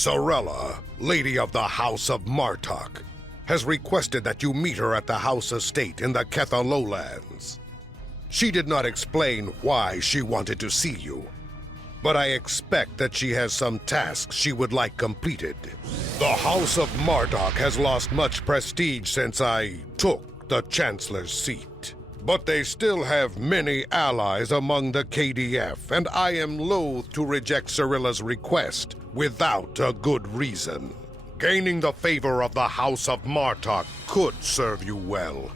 Sorella, Lady of the House of Martok, has requested that you meet her at the House Estate in the Ketha Lowlands. She did not explain why she wanted to see you, but I expect that she has some tasks she would like completed. The House of Martok has lost much prestige since I took the Chancellor's seat. But they still have many allies among the KDF, and I am loath to reject Sorella's request without a good reason. Gaining the favor of the House of Martok could serve you well.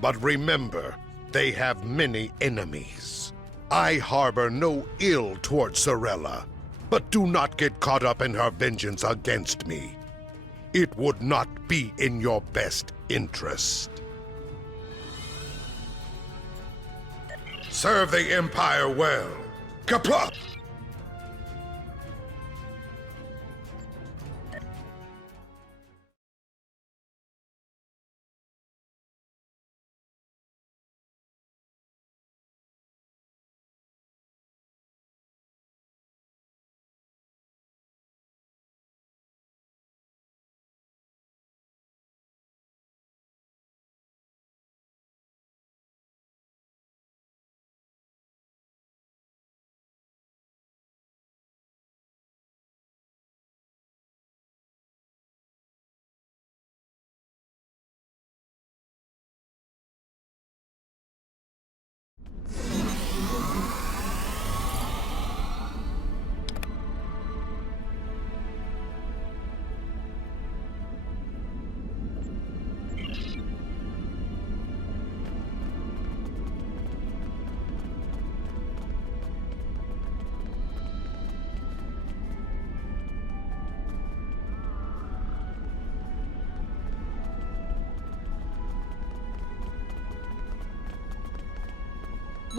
But remember, they have many enemies. I harbor no ill towards Sorella, but do not get caught up in her vengeance against me. It would not be in your best interest. Serve the Empire well. Kapla!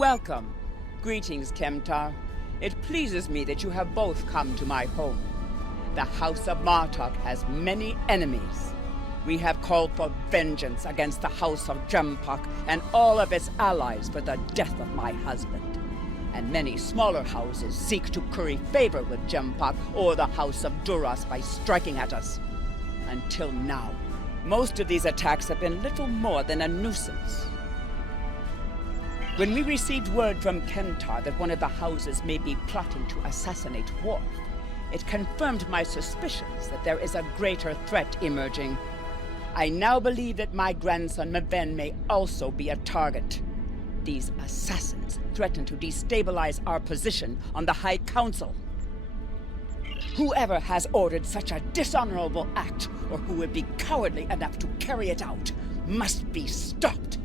Welcome. Greetings, Kemtar. It pleases me that you have both come to my home. The House of Martok has many enemies. We have called for vengeance against the House of Jempok and all of its allies for the death of my husband. And many smaller houses seek to curry favor with Jempok or the House of Duras by striking at us. Until now, most of these attacks have been little more than a nuisance. When we received word from Kentar that one of the houses may be plotting to assassinate Worf, it confirmed my suspicions that there is a greater threat emerging. I now believe that my grandson Maven may also be a target. These assassins threaten to destabilize our position on the High Council. Whoever has ordered such a dishonorable act, or who would be cowardly enough to carry it out, must be stopped.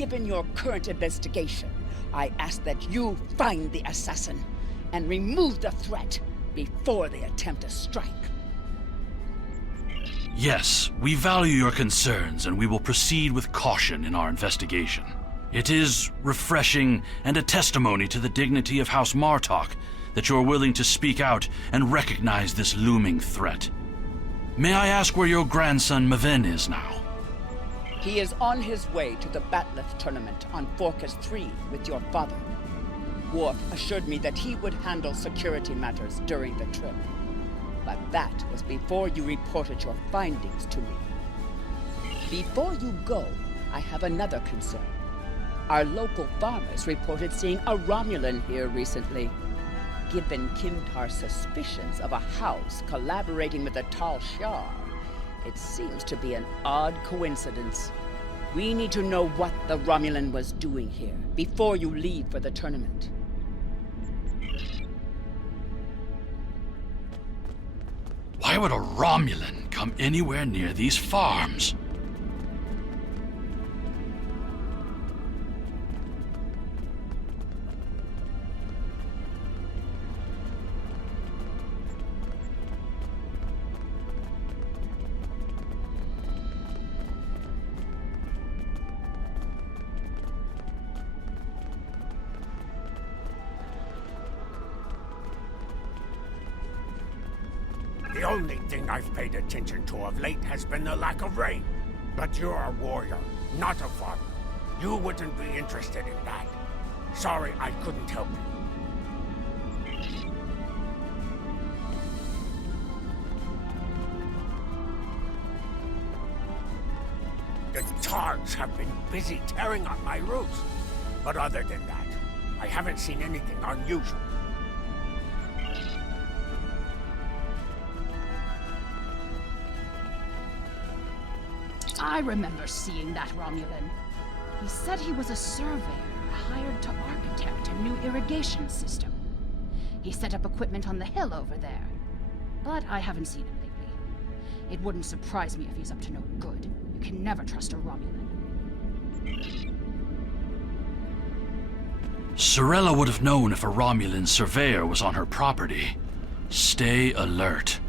Given your current investigation, I ask that you find the assassin and remove the threat before they attempt a strike. Yes, we value your concerns and we will proceed with caution in our investigation. It is refreshing and a testimony to the dignity of House Martok that you're willing to speak out and recognize this looming threat. May I ask where your grandson Maven is now? He is on his way to the Batleth tournament on Forcas 3 with your father. Worf assured me that he would handle security matters during the trip. But that was before you reported your findings to me. Before you go, I have another concern. Our local farmers reported seeing a Romulan here recently. Given Kintar's suspicions of a house collaborating with the Tal Shiar, it seems to be an odd coincidence. We need to know what the Romulan was doing here before you leave for the tournament. Why would a Romulan come anywhere near these farms? The only thing I've paid attention to of late has been the lack of rain. But you're a warrior, not a farmer. You wouldn't be interested in that. Sorry I couldn't help you. guards have been busy tearing up my roofs. But other than that, I haven't seen anything unusual. I remember seeing that Romulan. He said he was a surveyor hired to architect a new irrigation system. He set up equipment on the hill over there. But I haven't seen him lately. It wouldn't surprise me if he's up to no good. You can never trust a Romulan. Sorella would have known if a Romulan surveyor was on her property. Stay alert.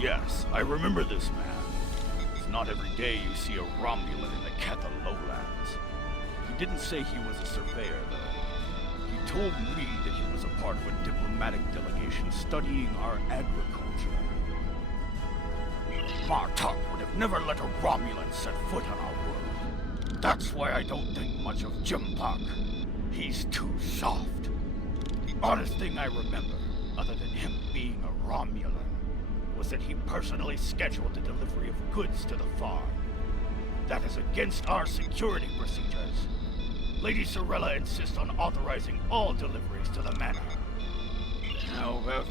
Yes, I remember this man. It's not every day you see a Romulan in the Ketha lowlands. He didn't say he was a surveyor, though. He told me that he was a part of a diplomatic delegation studying our agriculture. Martok would have never let a Romulan set foot on our world. That's why I don't think much of Jimpak. He's too soft. The oddest thing I remember, other than him being a Romulan, was that he personally scheduled the delivery of goods to the farm. That is against our security procedures. Lady Sorella insists on authorizing all deliveries to the manor. However,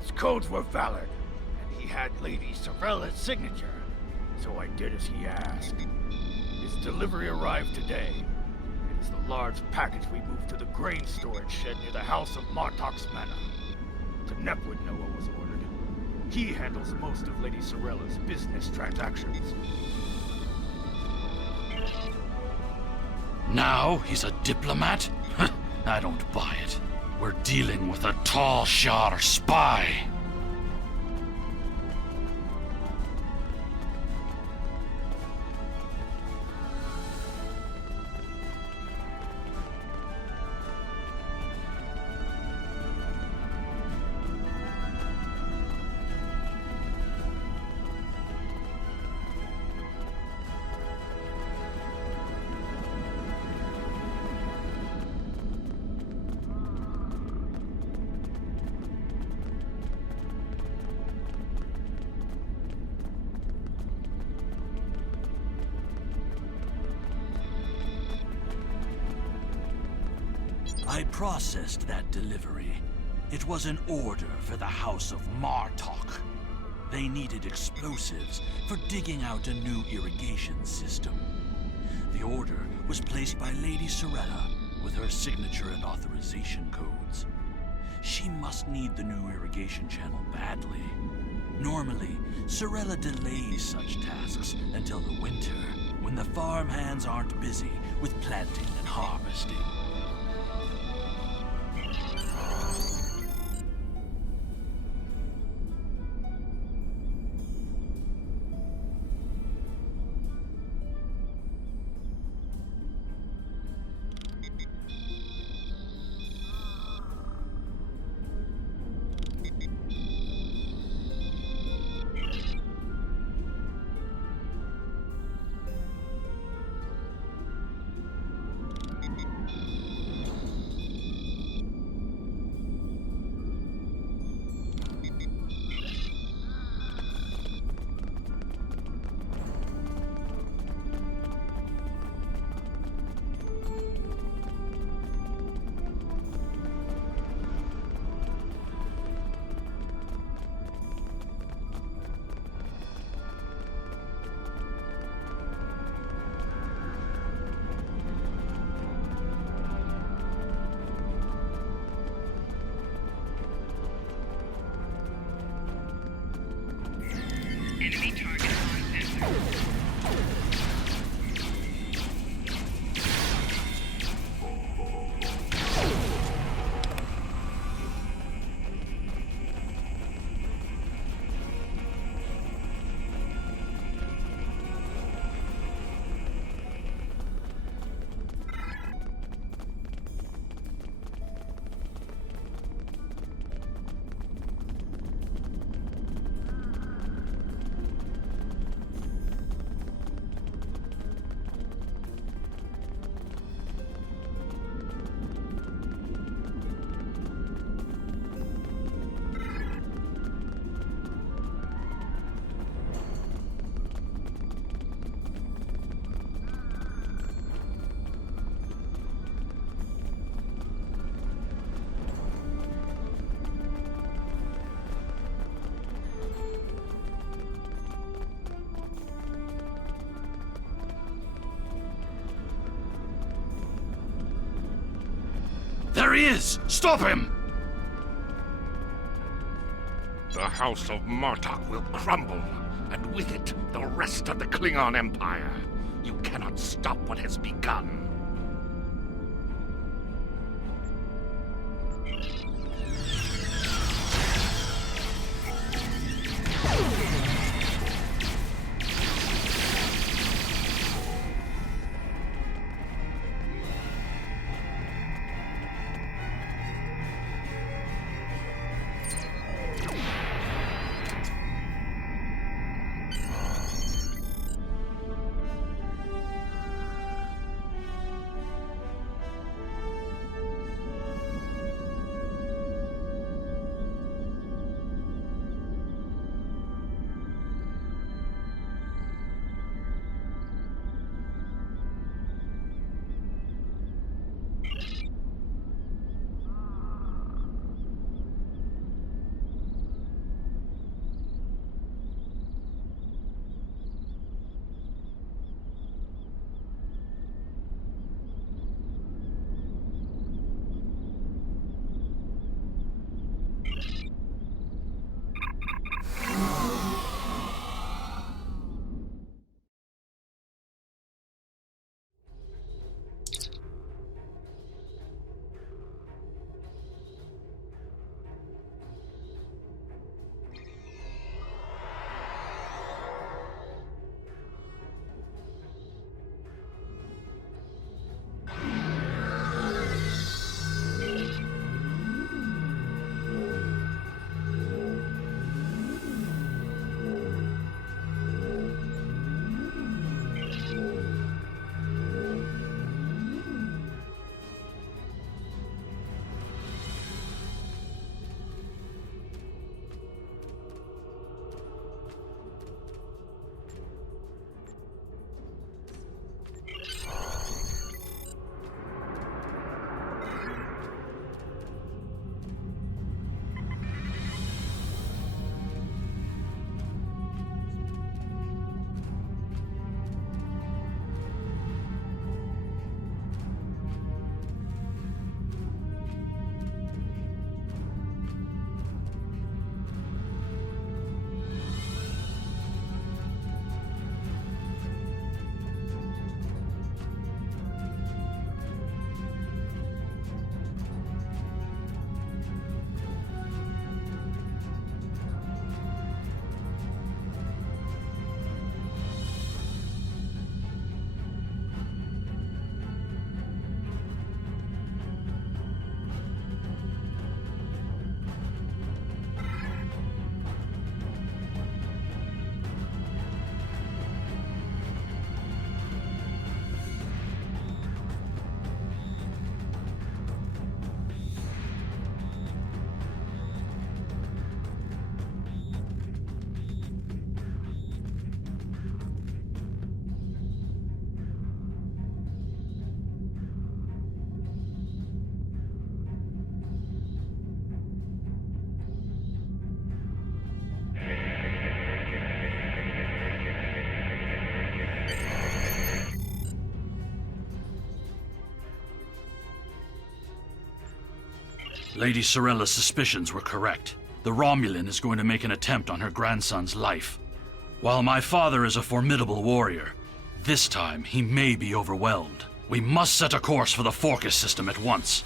his codes were valid, and he had Lady Sorella's signature, so I did as he asked. His delivery arrived today. It is the large package we moved to the grain storage shed near the house of Martok's manor. Knep would know what was ordered. He handles most of Lady Sorella's business transactions. Now he's a diplomat? I don't buy it. We're dealing with a Tal Shar spy. I processed that delivery. It was an order for the House of Martok. They needed explosives for digging out a new irrigation system. The order was placed by Lady Sorella with her signature and authorization codes. She must need the new irrigation channel badly. Normally, Sorella delays such tasks until the winter, when the farm hands aren't busy with planting and harvesting. Enemy target on sensor. There he is! Stop him! The House of Martok will crumble, and with it, the rest of the Klingon Empire. You cannot stop what has begun. Lady Sorella's suspicions were correct. The Romulan is going to make an attempt on her grandson's life. While my father is a formidable warrior, this time he may be overwhelmed. We must set a course for the Forcus system at once.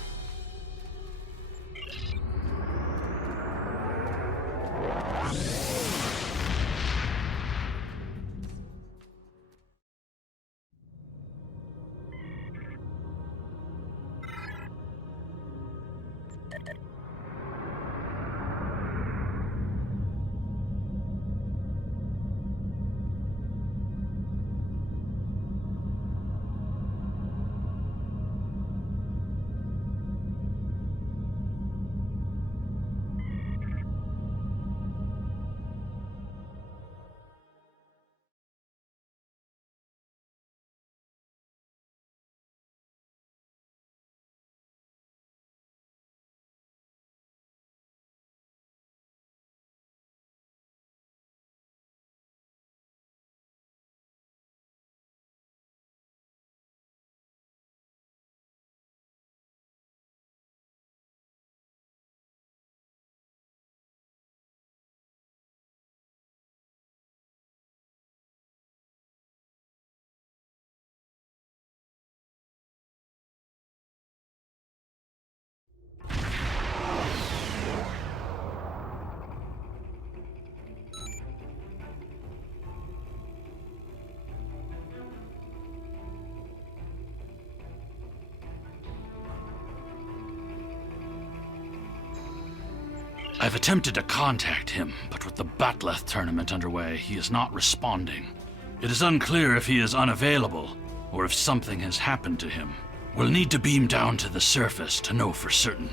I've attempted to contact him, but with the Batleth tournament underway, he is not responding. It is unclear if he is unavailable, or if something has happened to him. We'll need to beam down to the surface to know for certain.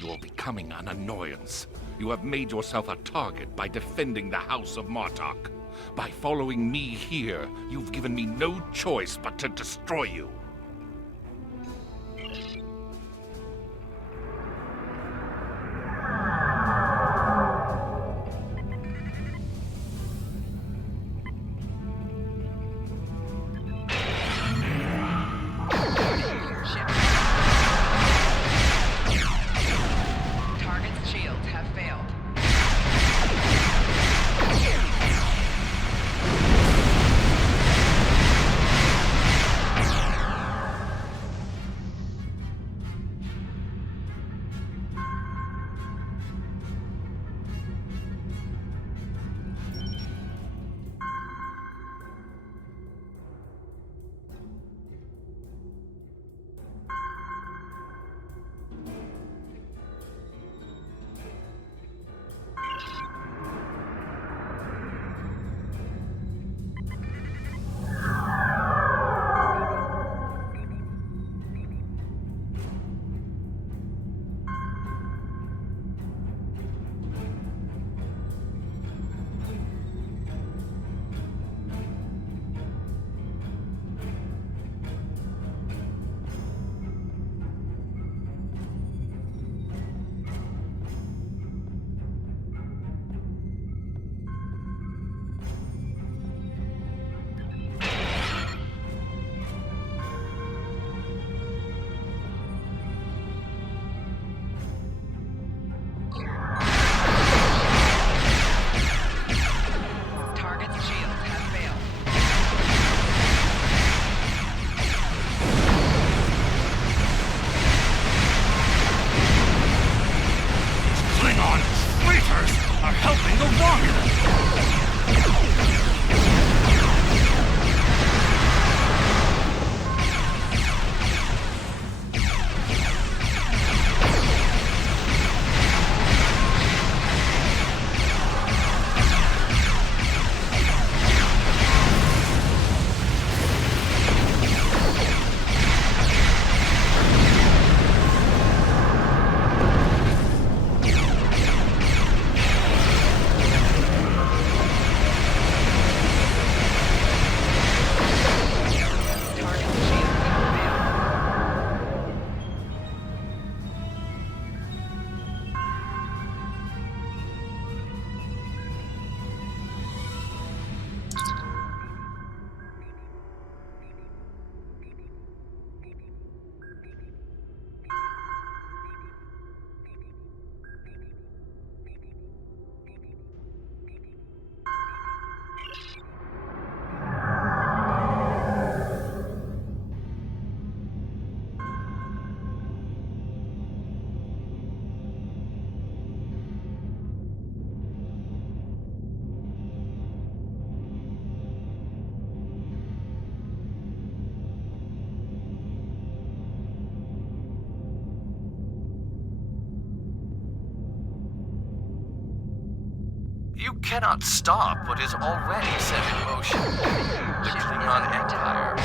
You are becoming an annoyance. You have made yourself a target by defending the House of Martok. By following me here, you've given me no choice but to destroy you. You cannot stop what is already set in motion. The Klingon Empire.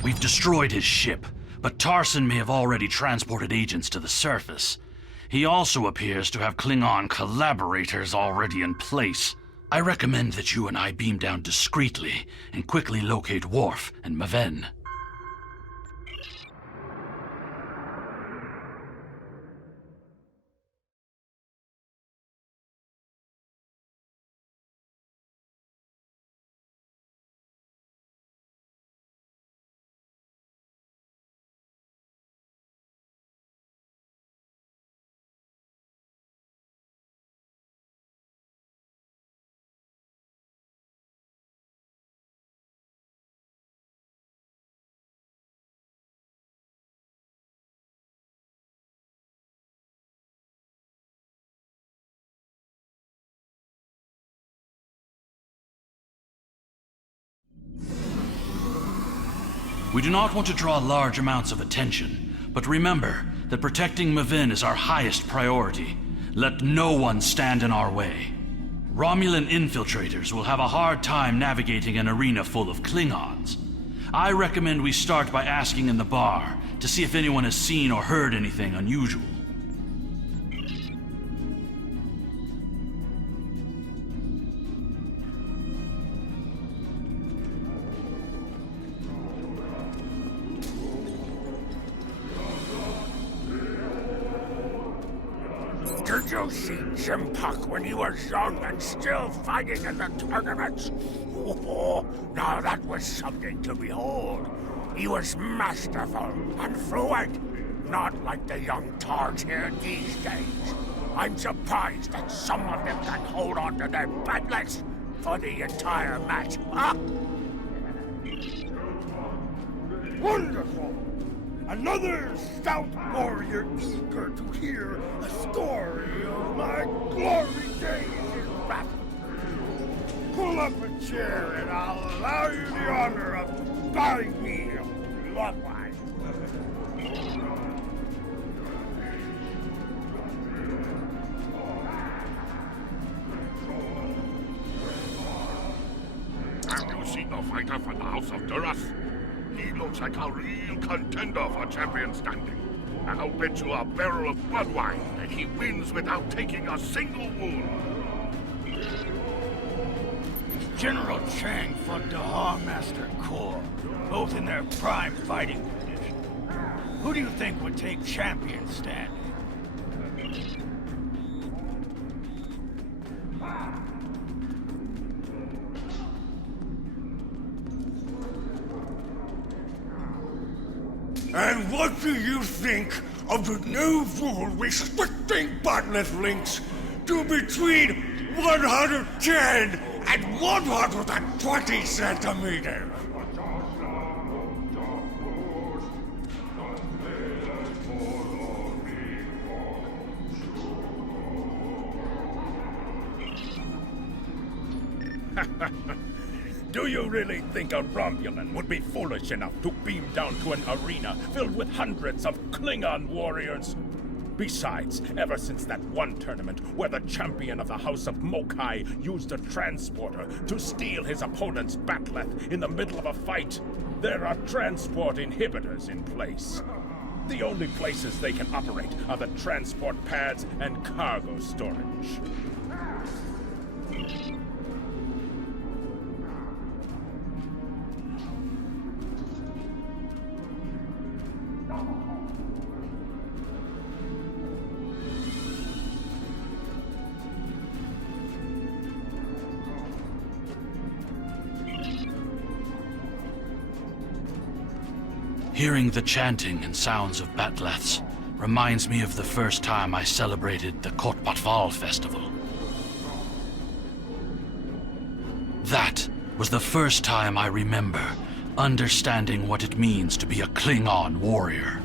We've destroyed his ship, but Tarson may have already transported agents to the surface. He also appears to have Klingon collaborators already in place. I recommend that you and I beam down discreetly and quickly locate Worf and Maven. We do not want to draw large amounts of attention, but remember that protecting Maven is our highest priority. Let no one stand in our way. Romulan infiltrators will have a hard time navigating an arena full of Klingons. I recommend we start by asking in the bar to see if anyone has seen or heard anything unusual. Did you see Jim Puck when he was young and still fighting in the tournaments? Oh, now that was something to behold. He was masterful and fluent, not like the young tards here these days. I'm surprised that some of them can hold on to their batlets for the entire match. Huh? Wonderful! Another stout warrior eager to hear a story of my glory days in battle. Pull up a chair and I'll allow you the honor of bowing me a bloodline. Have you seen the fighter from the House of Duras? He looks like a real contender for champion standing. And I'll bet you a barrel of blood wine that he wins without taking a single wound. General Chang fought the Master Corps, both in their prime fighting condition. Who do you think would take champion standing? And what do you think of the new rule restricting botnet links to between 110 and 120 centimeters? Do you really think a Romulan would be foolish enough to beam down to an arena filled with hundreds of Klingon warriors? Besides, ever since that one tournament where the champion of the House of Mokai used a transporter to steal his opponent's bat'leth in the middle of a fight, there are transport inhibitors in place. The only places they can operate are the transport pads and cargo storage. Hearing the chanting and sounds of batleths reminds me of the first time I celebrated the Kotpatval festival. That was the first time I remember understanding what it means to be a Klingon warrior.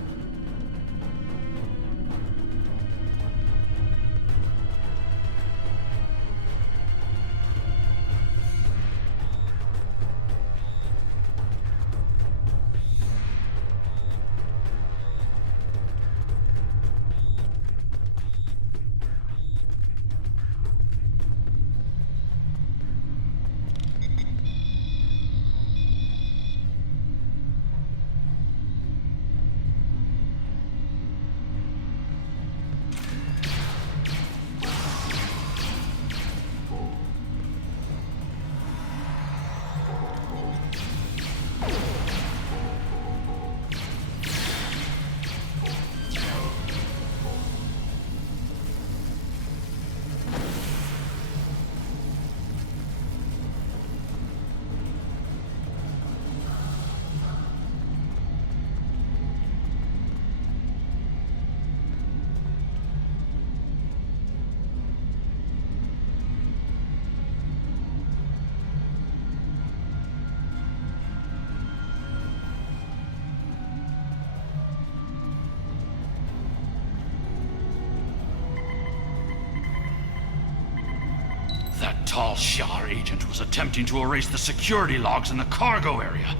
That tall Shi'ar agent was attempting to erase the security logs in the cargo area.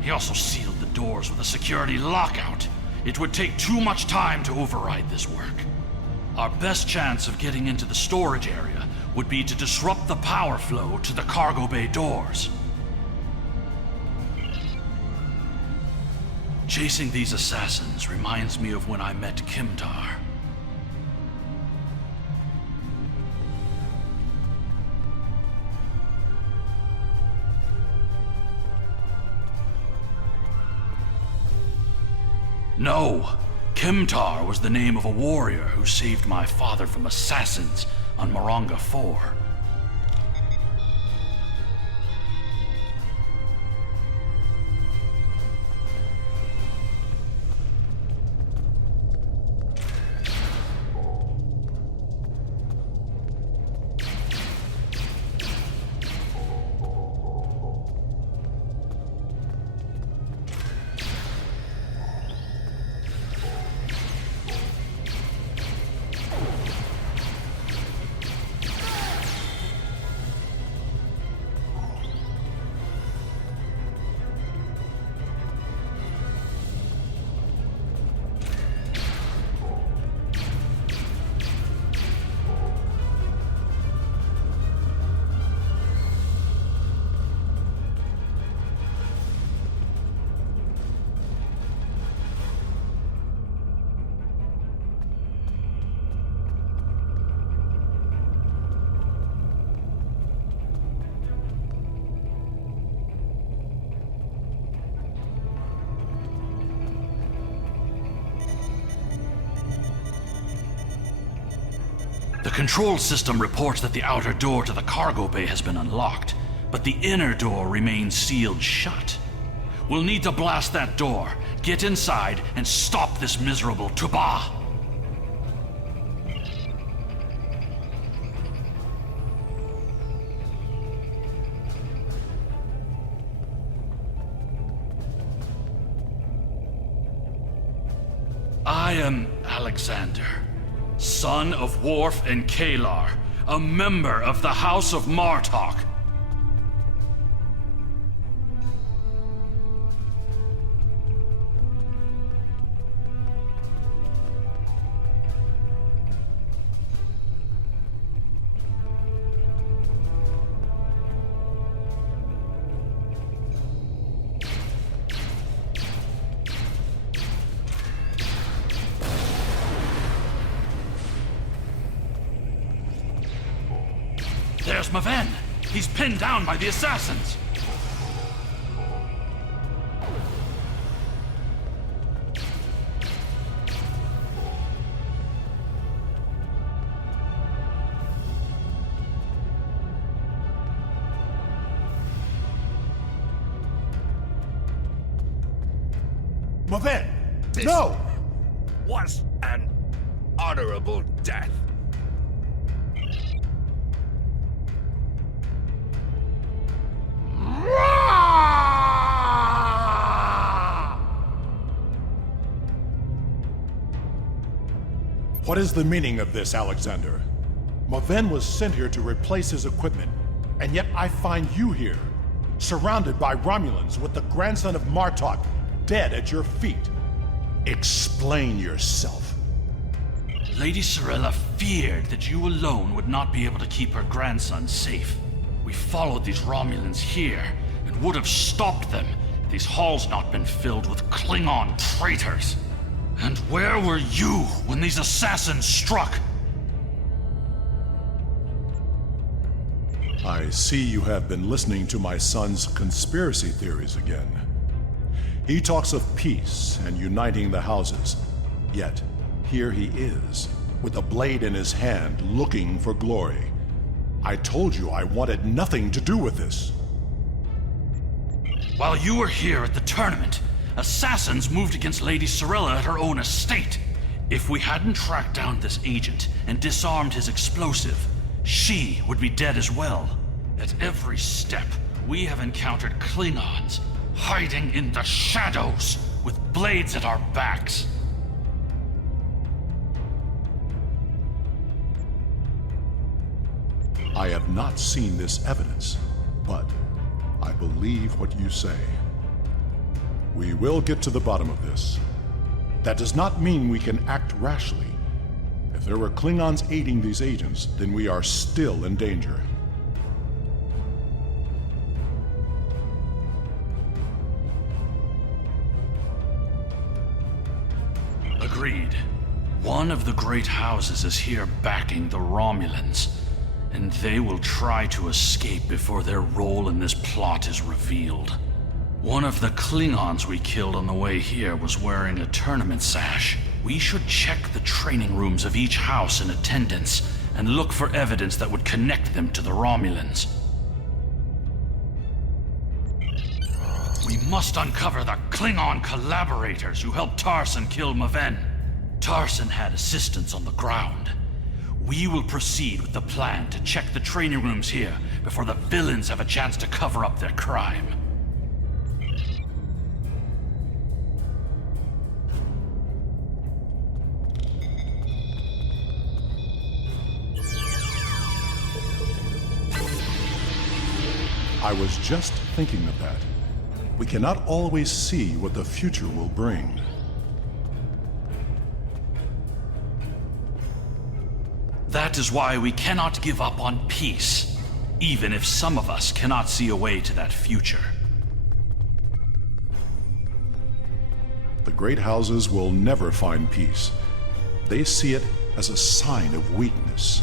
He also sealed the doors with a security lockout. It would take too much time to override this work. Our best chance of getting into the storage area would be to disrupt the power flow to the cargo bay doors. Chasing these assassins reminds me of when I met Kimtar. No, Kimtar was the name of a warrior who saved my father from assassins on Moronga 4. The control system reports that the outer door to the cargo bay has been unlocked, but the inner door remains sealed shut. We'll need to blast that door, get inside, and stop this miserable Tuba. I am Alexander, son of Worf and Kalar, a member of the House of Martok. There's Maven! He's pinned down by the assassins! Maven! No! Was an honorable death. What is the meaning of this, Alexander? Maven was sent here to replace his equipment, and yet I find you here, surrounded by Romulans with the grandson of Martok dead at your feet. Explain yourself. Lady Sorella feared that you alone would not be able to keep her grandson safe. We followed these Romulans here and would have stopped them had these halls not been filled with Klingon traitors. And where were you when these assassins struck? I see you have been listening to my son's conspiracy theories again. He talks of peace and uniting the houses, yet here he is, with a blade in his hand, looking for glory. I told you I wanted nothing to do with this. While you were here at the tournament, assassins moved against Lady Sorella at her own estate. If we hadn't tracked down this agent and disarmed his explosive, she would be dead as well. At every step, we have encountered Klingons, hiding in the shadows, with blades at our backs. I have not seen this evidence, but I believe what you say. We will get to the bottom of this. That does not mean we can act rashly. If there were Klingons aiding these agents, then we are still in danger. Agreed. One of the great houses is here backing the Romulans, and they will try to escape before their role in this plot is revealed. One of the Klingons we killed on the way here was wearing a tournament sash. We should check the training rooms of each house in attendance and look for evidence that would connect them to the Romulans. We must uncover the Klingon collaborators who helped Tarson kill Maven. Tarson had assistants on the ground. We will proceed with the plan to check the training rooms here before the villains have a chance to cover up their crime. I was just thinking of that. We cannot always see what the future will bring. That is why we cannot give up on peace, even if some of us cannot see a way to that future. The great houses will never find peace. They see it as a sign of weakness.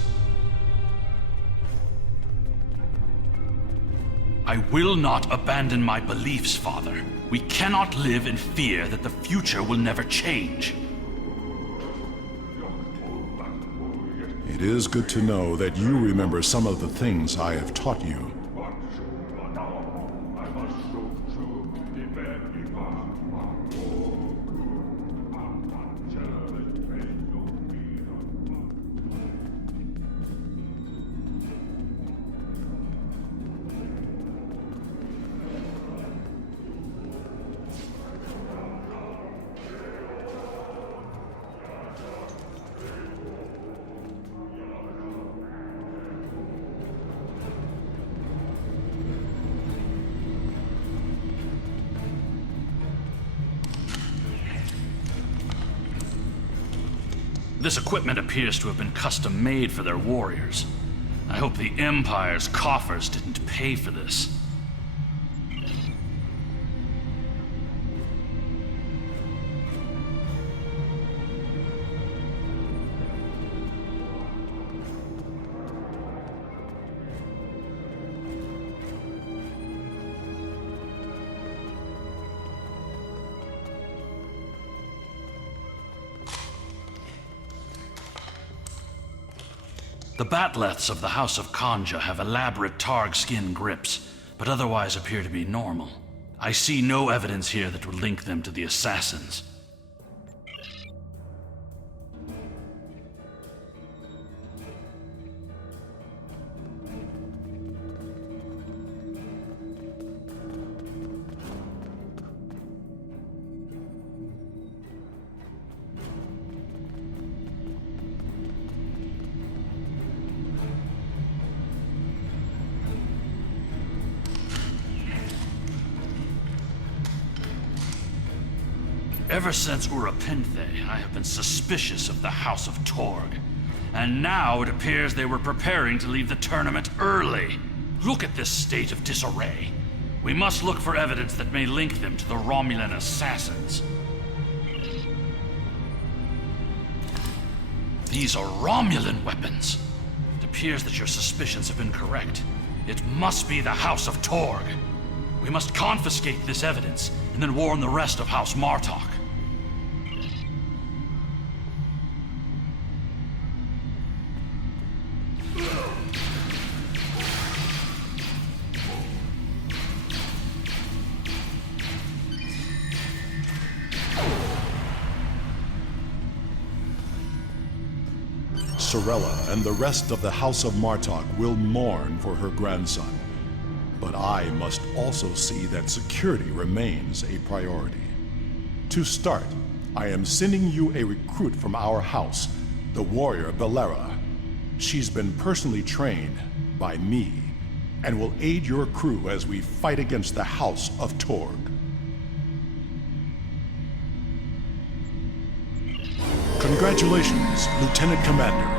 I will not abandon my beliefs, Father. We cannot live in fear that the future will never change. It is good to know that you remember some of the things I have taught you. This equipment appears to have been custom made for their warriors. I hope the Empire's coffers didn't pay for this. The batleths of the House of Kanja have elaborate targ skin grips, but otherwise appear to be normal. I see no evidence here that would link them to the assassins. Ever since Urapinthe, I have been suspicious of the House of Torg. And now it appears they were preparing to leave the tournament early. Look at this state of disarray. We must look for evidence that may link them to the Romulan assassins. These are Romulan weapons. It appears that your suspicions have been correct. It must be the House of Torg. We must confiscate this evidence and then warn the rest of House Martok. Sorella and the rest of the House of Martok will mourn for her grandson. But I must also see that security remains a priority. To start, I am sending you a recruit from our house, the warrior Valera. She's been personally trained by me and will aid your crew as we fight against the House of Torg. Congratulations, Lieutenant Commander.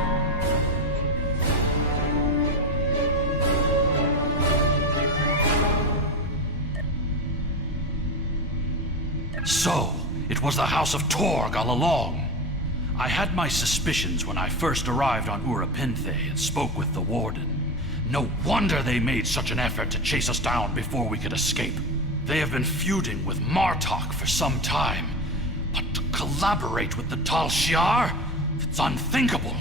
So, it was the House of Torg all along. I had my suspicions when I first arrived on Urapinthe and spoke with the Warden. No wonder they made such an effort to chase us down before we could escape. They have been feuding with Martok for some time, but to collaborate with the Tal Shiar? It's unthinkable.